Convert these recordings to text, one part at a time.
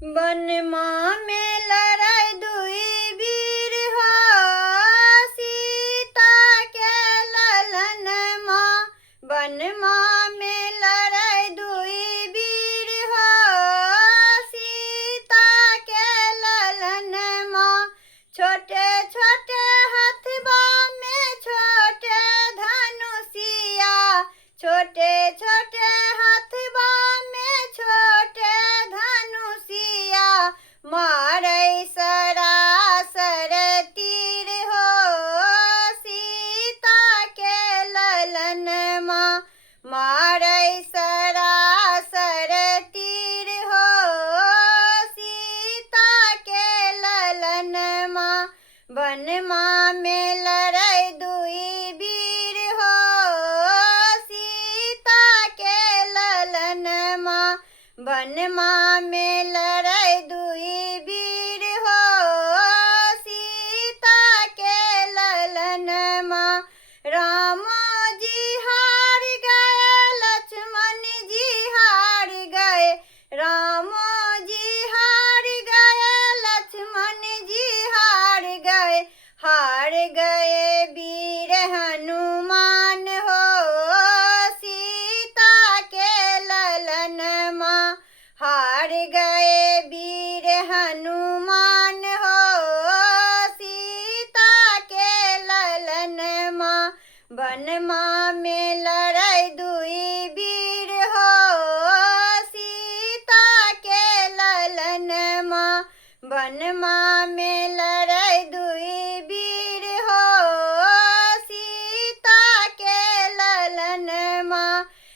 वनमा में लड़ाई दुई वीर हो, सीता के ललनमा। वनमा में लड़ाई दुई वीर हो, सीता के ललनमा। छोटे छोटे हथवा में छोटे धनुषिया, छोटे छोटे हथवा में छोटे धनुषिया। मारै सरासर तीर हो, सीता के ललनमा। मारै सरासर तीर हो, सीता के ललनमा। वनमा में लड़ाई दुई वीर हो, सीता के ललनमा। वनमा में लड़ाई दुई वीर हो, सीता के ललनमा। राम जी हार गए, लक्ष्मण जी हार गए। राम जी हार गए, लक्ष्मण जी हार गए। हार गए वीर हनुमान हो, सीता के ललनमा। हार गए वीर हनुमान हो, सीता के ललनमा। वनमा में लड़ाई दुई वीर हो, सीता के ललनमा। वनमा में लड़ाई दुई वीर हो, सीता के ललनमा।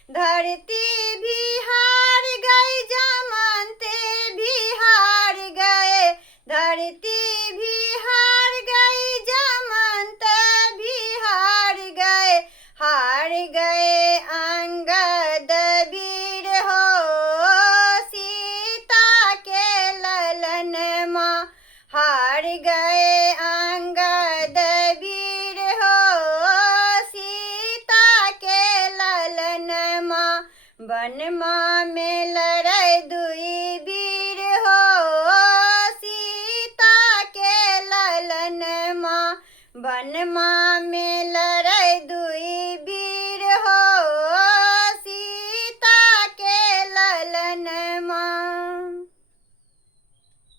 धरती भी हार गई, जमनते भी हार गए। धरती भी हार गई, जमनते भी हार गए। हार गए अंगद वीर हो, सीता के ललनमा। हार गए अंगद वीर हो, सीता के ललनमा। वनमा में लड़ाई दुई वीर हो, सीता के ललनमा। वनमा में